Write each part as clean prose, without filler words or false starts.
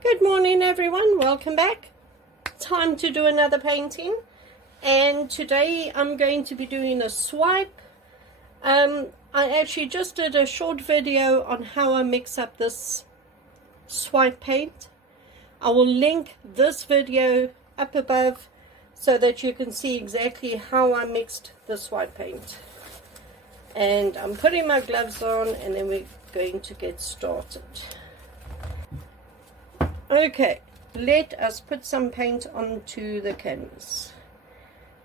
Good morning everyone, welcome back. Time to do another painting, and today I'm going to be doing a swipe. I actually just did a short video on how I mix up this swipe paint. I will link this video up above so that you can see exactly how I mixed the swipe paint. And I'm putting my gloves on and then we're going to get started. Okay, let us put some paint onto the canvas.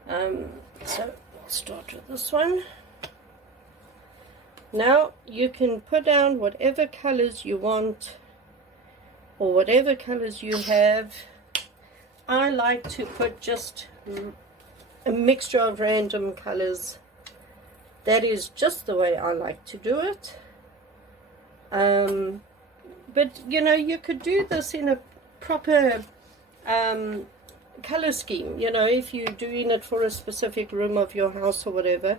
So we'll start with this one. Now you can put down whatever colors you want or whatever colors you have. I like to put just a mixture of random colors. That is just the way I like to do it. But you know, you could do this in a proper color scheme. You know, if you're doing it for a specific room of your house or whatever,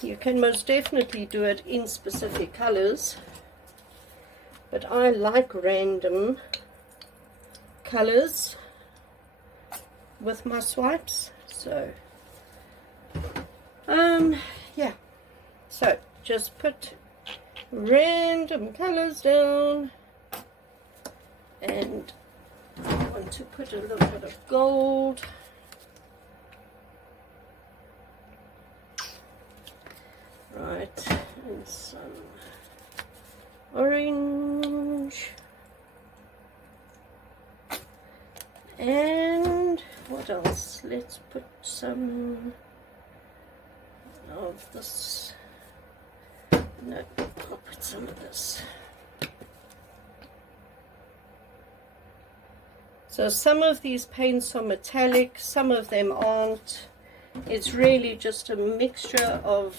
you can most definitely do it in specific colors. But I like random colors with my swipes. So yeah, so just put random colors down, and I want to put a little bit of gold, right, and some orange, and what else? Let's put some of this. No, I'll put some of this. So some of these paints are metallic, some of them aren't. It's really just a mixture of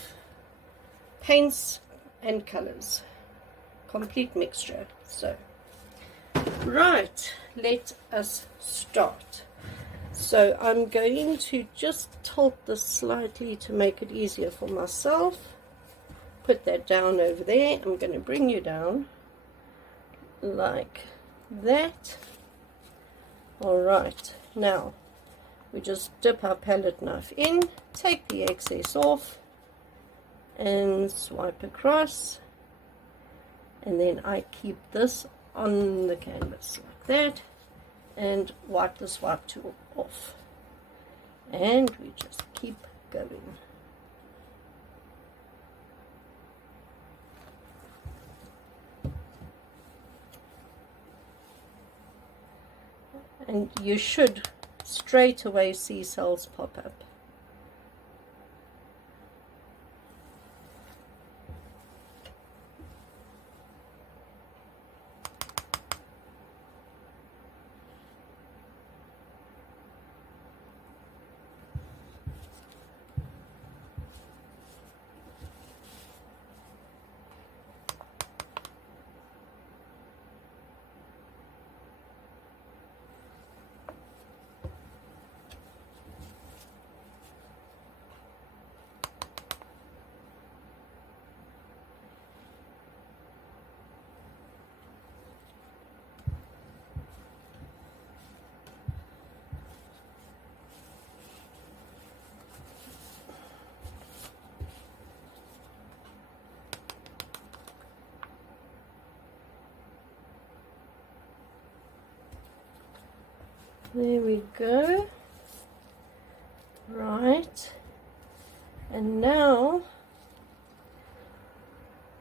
paints and colors. Complete mixture. So, right, let us start. So I'm going to just tilt this slightly to make it easier for myself. Put that down over there. I'm going to bring you down like that. Alright, now we just dip our palette knife in, take the excess off and swipe across, and then I keep this on the canvas like that and wipe the swipe tool off, and we just keep going. And you should straight away see cells pop up. There we go. Right, and now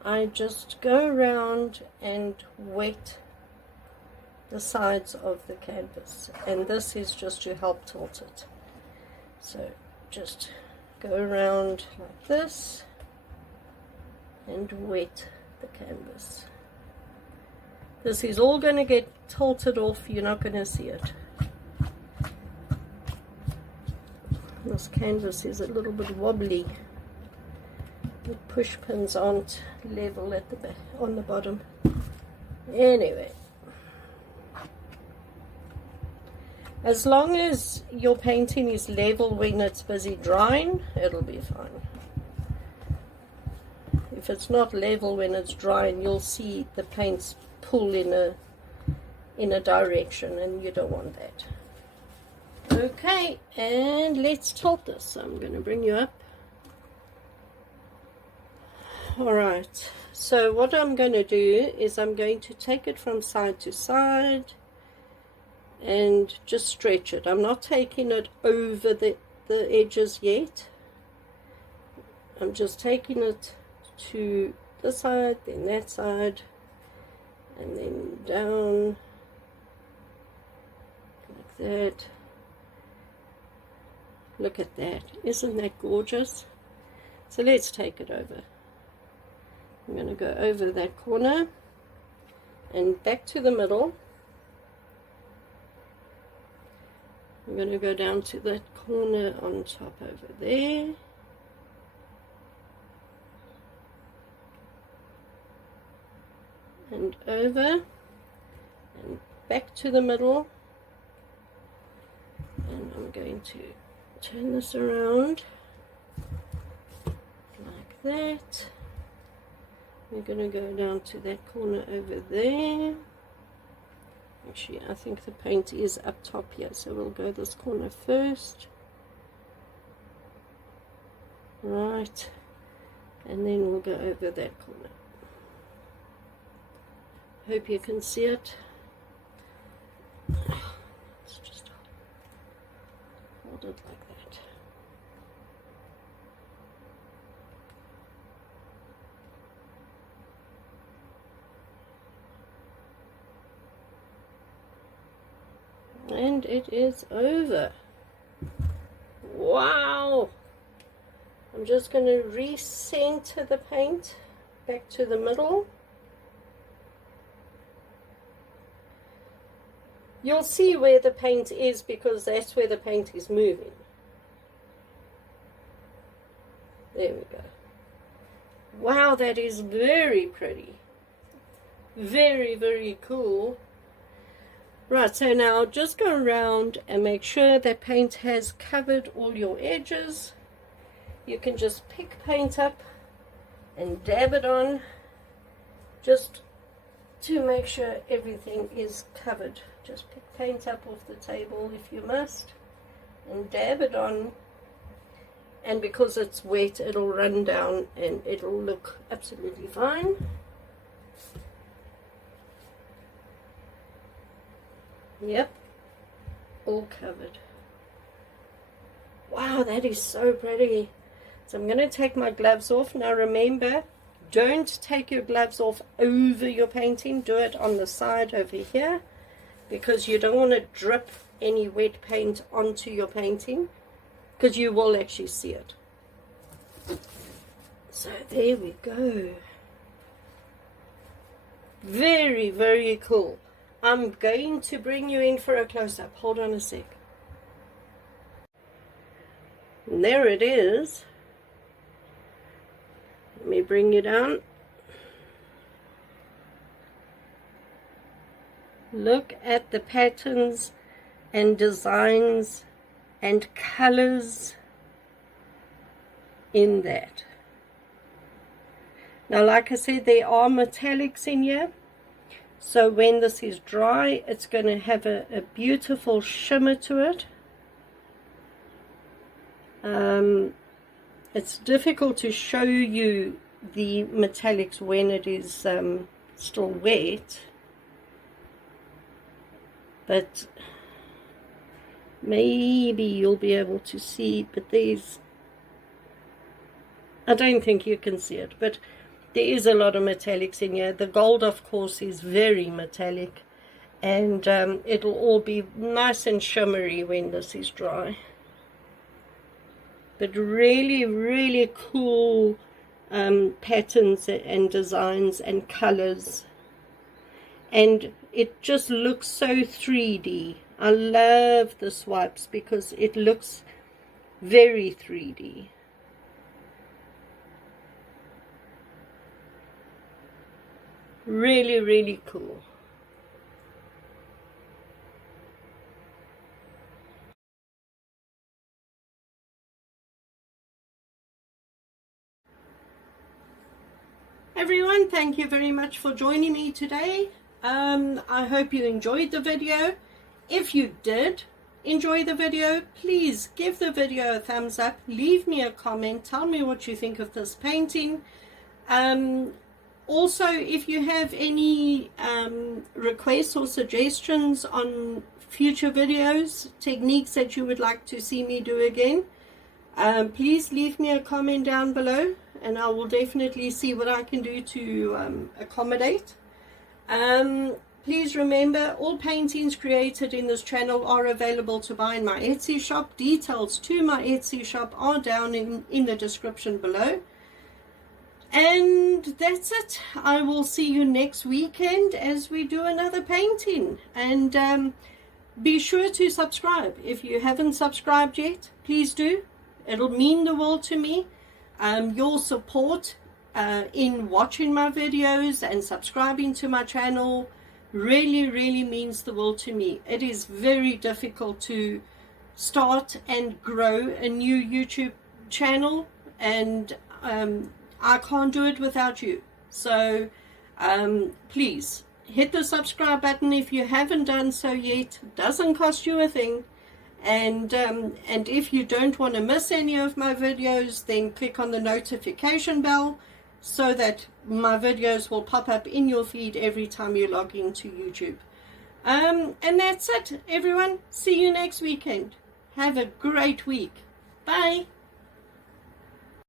I just go around and wet the sides of the canvas, and this is just to help tilt it. So just go around like this and wet the canvas. This is all going to get tilted off, you're not going to see it. This canvas is a little bit wobbly. The push pins aren't level at the back, on the bottom. Anyway, as long as your painting is level when it's busy drying, it'll be fine. If it's not level when it's drying, you'll see the paints pull in in a direction, and you don't want that. Okay, and let's tilt this. So I'm going to bring you up. Alright, so what I'm going to do is I'm going to take it from side to side and just stretch it. I'm not taking it over the edges yet. I'm just taking it to this side, then that side, and then down like that. Look at that. Isn't that gorgeous? So let's take it over. I'm going to go over that corner and back to the middle. I'm going to go down to that corner on top over there. And over and back to the middle. And I'm going to turn this around like that. We're going to go down to that corner over there. Actually, I think the paint is up top here, so we'll go this corner first. Right, and then we'll go over that corner. Hope you can see it. Let's just hold it like that. And it is over. Wow! I'm just going to recenter the paint back to the middle. You'll see where the paint is because that's where the paint is moving. There we go. Wow, that is very pretty. Very, very cool. Right, so now just go around and make sure that paint has covered all your edges. You can just pick paint up and dab it on just to make sure everything is covered. Just pick paint up off the table if you must and dab it on, and because it's wet it'll run down and it'll look absolutely fine. Yep, all covered. Wow, that is so pretty. So I'm going to take my gloves off. Now remember, don't take your gloves off over your painting. Do it on the side over here, because you don't want to drip any wet paint onto your painting, because you will actually see it. So there we go. Very, very cool. I'm going to bring you in for a close-up. Hold on a sec. And there it is. Let me bring you down. Look at the patterns and designs and colors in that. Now, like I said, there are metallics in here. So when this is dry, it's going to have a beautiful shimmer to it. It's difficult to show you the metallics when it is still wet. But maybe you'll be able to see, but there's, I don't think you can see it, but there is a lot of metallics in here. The gold, of course, is very metallic, and it'll all be nice and shimmery when this is dry. But really, really cool patterns and designs and colors. And it just looks so 3D. I love the swipes because it looks very 3D. Really, really cool. Everyone, thank you very much for joining me today. I hope you enjoyed the video. If you did enjoy the video, please give the video a thumbs up, leave me a comment, tell me what you think of this painting. Also, if you have any requests or suggestions on future videos, techniques that you would like to see me do again, please leave me a comment down below, and I will definitely see what I can do to accommodate. Please remember, all paintings created in this channel are available to buy in my Etsy shop. Details to my Etsy shop are down in the description below. And that's it. I will see you next weekend as we do another painting. And be sure to subscribe. If you haven't subscribed yet, please do. It'll mean the world to me. Your support in watching my videos and subscribing to my channel really means the world to me. It is very difficult to start and grow a new YouTube channel, and I can't do it without you. So please hit the subscribe button if you haven't done so yet. It doesn't cost you a thing. And if you don't want to miss any of my videos, then click on the notification bell so that my videos will pop up in your feed every time you log into YouTube. And that's it, everyone. See you next weekend. Have a great week. Bye.